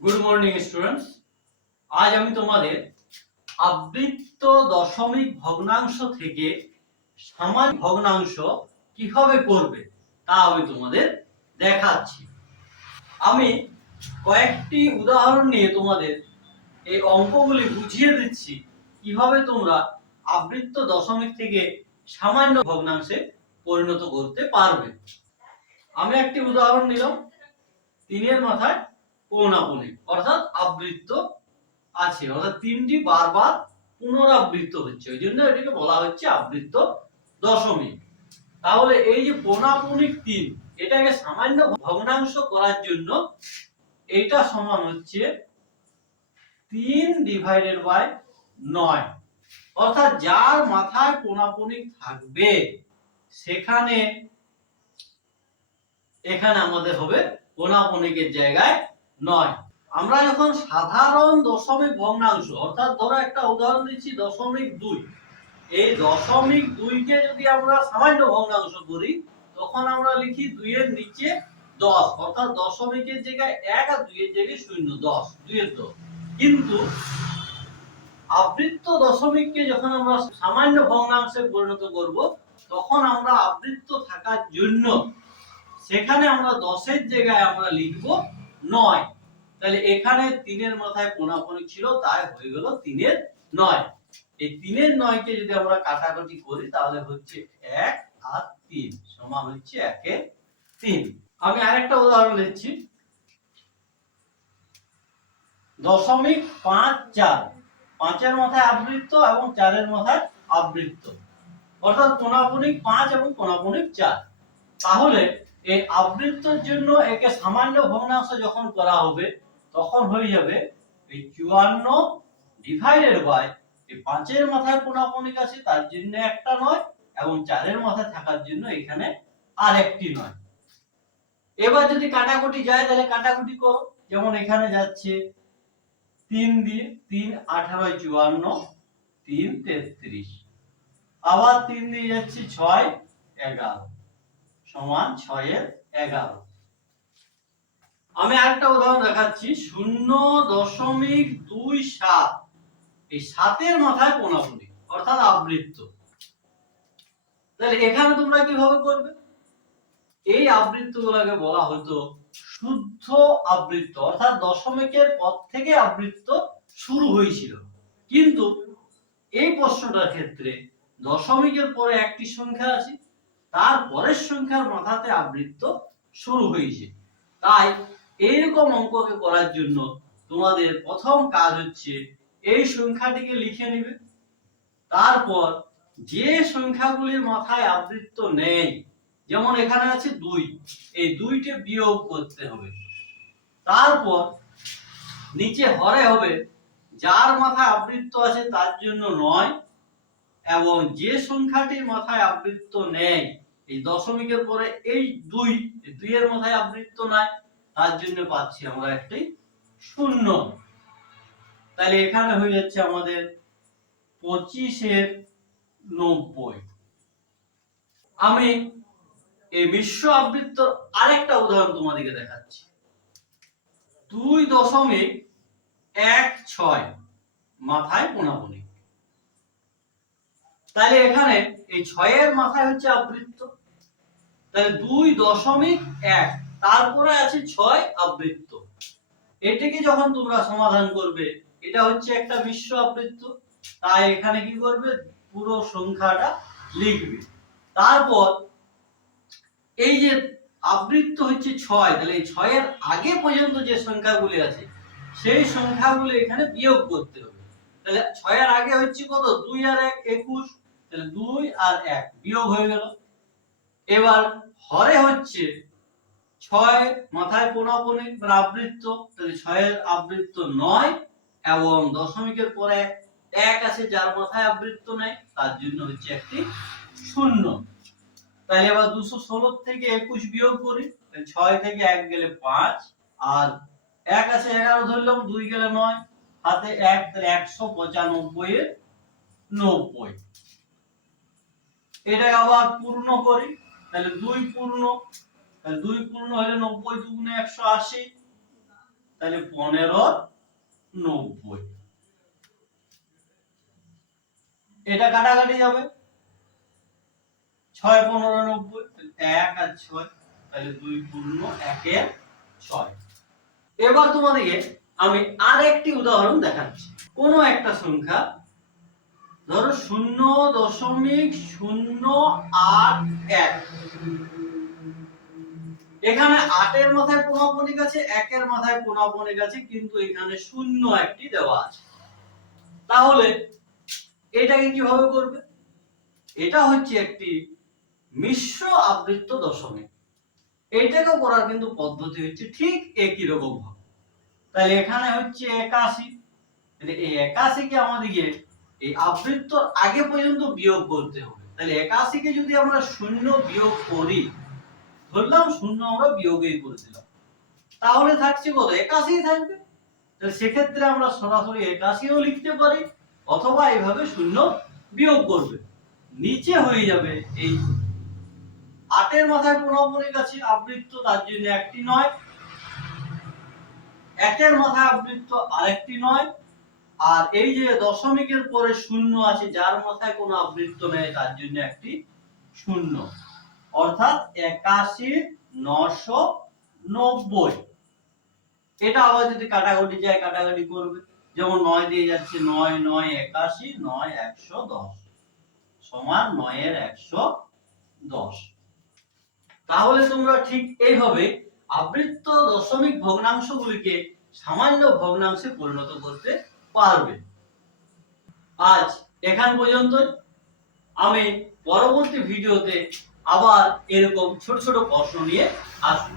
Good morning students. আজ আমি তোমাদের আবৃত্ত দশমিক ভগ্নাংশ থেকে সামান্য ভগ্নাংশ কিভাবে করবে তা আমি তোমাদের দেখাচ্ছি। আমি কয়েকটি উদাহরণ নিয়ে তোমাদের এই অঙ্কগুলি বুঝিয়ে দিচ্ছি কিভাবে তোমরা আবৃত্ত দশমিক থেকে সামান্য ভগ্নাংশে পরিণত করতে পারবে। আমি একটি উদাহরণ নিলাম, 3 মাথায় পৌনাপৌনি অর্থাৎ আবৃত্ত আছে, অর্থাৎ 3টি বারবার পুনরাবৃত্ত হচ্ছে, ওই জন্য এটাকে বলা হচ্ছে আবৃত্ত দশমিক। তাহলে এই যে পৌনাপৌনিক 3, এটাকে সামান্য ভগ্নাংশ করার জন্য এটা সমান হচ্ছে 3/9, অর্থাৎ যার মাথায় পৌনাপৌনিক থাকবে সেখানে এখানে আমাদের হবে পৌনাপৌনিকের জায়গায় 9। আমরা যখন সাধারণ দশমিক ভগ্নাংশ, অর্থাৎ ধরো একটা উদাহরণ দিচ্ছি 0.2, এই 0.2 কে যদি আমরা সামান্য ভগ্নাংশ করি তখন আমরা লিখি 2 এর নিচে 10, অর্থাৎ দশমিকের জায়গায় 1 আর 2 এর জায়গায় 0, 10, 2 এর 10। কিন্তু আবৃত্ত দশমিককে যখন আমরা সামান্য ভগ্নাংশে পরিণত করব তখন আমরা আবৃত্ত থাকার জন্য সেখানে আমরা 10 এর জায়গায় আমরা লিখব 9। তাহলে এখানে 3 এর মাথায় পৌনাপৌনিক ছিল, তাই হয়ে গেল 3 এর 9। এই 3 এর 9 কে যদি আমরা কাটাকাটি করি তাহলে হচ্ছে 1 আর 3 সমান হচ্ছে 1 এর 3। আমি আরেকটা উদাহরণ দিচ্ছি, 0.54, 5 এর মাথায় আবৃত্ত এবং 4 এর মাথায় আবৃত্ত, অর্থাৎ পৌনাপৌনিক 5 এবং পৌনাপৌনিক 4। তাহলে এই আবৃত্তর জন্য একে সামান্য ভগ্নাংশ যখন করা হবে তখন হয়ে যাবে এই 54 ডিভাইডেড বাই এই 5 এর মাথায় পৌনাপৌনিক আছে তার জন্য একটা 9 এবং 4 এর মাথায় থাকার জন্য এখানে আরেকটি 9। এবার যদি কাটাকুটি যায় তাহলে কাটাকুটি করো, যেমন এখানে যাচ্ছে 3 দিয়ে 3 18 54, 3 33, আবার 3 দিয়ে যাচ্ছে 6 11 সমান 6 এর 11। আমি আরেকটা উদাহরণ দেখাচ্ছি 0.27, এই 7 এর মাথায় পৌনাপৌনিক অর্থাৎ আবৃত্ত। তাহলে এখানে তোমরা কিভাবে করবে? এই আবৃত্তগুলোকে বলা হতো শুদ্ধ আবৃত্ত, অর্থাৎ দশমিকের পর থেকে আবৃত্ত শুরু হয়েছিল, কিন্তু এই প্রশ্নটার ক্ষেত্রে দশমিকের পরে একটি সংখ্যা আছে, তার পরের সংখ্যার মাথাতে আবৃত্ত শুরু হয়েছে। তাই এইরকম অঙ্ককে করার জন্য তোমাদের প্রথম কাজ হচ্ছে এই সংখ্যাটিকে লিখে নিবে, তারপর যে সংখ্যাগুলির মাথায় আবৃত্ত নেই, যেমন এখানে আছে 2, এই 2কে বিয়োগ করতে হবে। তারপর নিচে হরে হবে যার মাথায় আবৃত্ত আছে তার জন্য 9, এবং যে সংখ্যাটির মাথায় আবৃত্ত নেই, এই দশমিকের পরে এই 2 এর মাথায় আবৃত্ত নাই, তার জন্য পাচ্ছি আমরা একটি 0। তাহলে এখানে হয়ে যাচ্ছে আমাদের 25 এর 90। আমি এই মিশ্র আবৃত্তর আরেকটা উদাহরণ তোমাদেরকে দেখাচ্ছি, 2.16 মাথায় পৌনাপৌনিক। তাহলে এখানে এই 6 এর মাথায় হচ্ছে আবৃত্ত, তাহলে 2.1, তারপরে আছে 6 আবৃত্ত। এটাকে যখন তোমরা সমাধান করবে এটা হচ্ছে একটা মিশ্র আবৃত্ত, তাই এখানে কি করবে পুরো সংখ্যাটা লিখবে। তারপর এই যে আবৃত্ত হচ্ছে 6, তাহলে এই 6 এর আগে পর্যন্ত যে সংখ্যাগুলি আছে সেই সংখ্যাগুলি এখানে বিয়োগ করতে হবে। তাহলে 6 এর আগে হচ্ছে কত? 2 আর 1 21, তাহলে 2 আর 1 বিয়োগ হয়ে গেল। এবার হরে হচ্ছে 6 মাথায় পৌনাপৌনিক মানে আবৃত্ত, তাহলে 6 এর আবৃত্ত 9 এবং দশমিকের পরে 1 আছে যার মাথায় আবৃত্ত নেই, তার জন্য হচ্ছে একটি 0। তাহলে এবার 216 থেকে 21 বিয়োগ করি, 6 থেকে 1 গেলে 5, আর 1 আছে 11 ধরলাম, 2 গেলে 9, হাতে 1, তাহলে 195 এর 90। এটাকে আবার পূর্ণ করি, তাহলে 2 পূর্ণ, তাহলে 2 পূর্ণ হলে 90 2 গুণে 180, তাহলে 15/90। এটা কাটাকাটি যাবে, 6 15 90, 1 আর 6, তাহলে 2 পূর্ণ 1 এর 6। এবার তোমাদেরকে আমি আরেকটি উদাহরণ দেখাচ্ছি। কোন একটা সংখ্যা ধরো 0.081, এখানে 8 এর মাথায় পৌনঃপুনিক আছে, 1 এর মাথায় পৌনঃপুনিক আছে, কিন্তু এখানে শূন্য একটি দেওয়া আছে। তাহলে এটাকে কিভাবে করবে? এটা হচ্ছে একটি মিশ্র আবৃত্ত দশমিক। এইটাকে করার কিন্তু পদ্ধতি হচ্ছে ঠিক একই রকম ভাবে। তাহলে এখানে হচ্ছে 81, তাহলে এই 81 কে আমাদেরকে এই আবৃত্তর আগে পর্যন্ত বিয়োগ করতে হবে। তাহলে 81 কে যদি আমরা শূন্য বিয়োগ করি, ধরলাম শূন্য আমরা বিয়োগই করে দিলাম, তাহলে থাকছে কত? 81 থাকবে। তাহলে সেক্ষেত্রে আমরা সরাসরি 81ও লিখতে পারি, অথবা এইভাবে শূন্য বিয়োগ করবে, নিচে হয়ে যাবে এই 8 এর মাথায় পৌনঃপুনিক আছে আবৃত্ত, তার জন্য একটি নয়, 1 এর মাথায় আবৃত্ত আরেকটি নয়, আর এই যে দশমিকের পরে শূন্য আছে যার মাথায় কোনো আবৃত্ত নেই তার জন্য একটি শূন্য, অর্থাৎ 81 990। এটা আবার যদি কাটাকুটি যায়, কাটাকুটি করবে, যেমন 9 দিয়ে যাচ্ছে 9 9 81, 9 110 সমান 9 এর 110। তাহলে তোমরা ঠিক এইভাবে আবৃত্ত দশমিক ভগ্নাংশগুলিকে সামান্য ভগ্নাংশে পরিণত করতে পারবে। আজ এখান পর্যন্ত। আমি পরবর্তী ভিডিওতে আবার এরকম ছোট ছোট প্রশ্ন নিয়ে আসবো।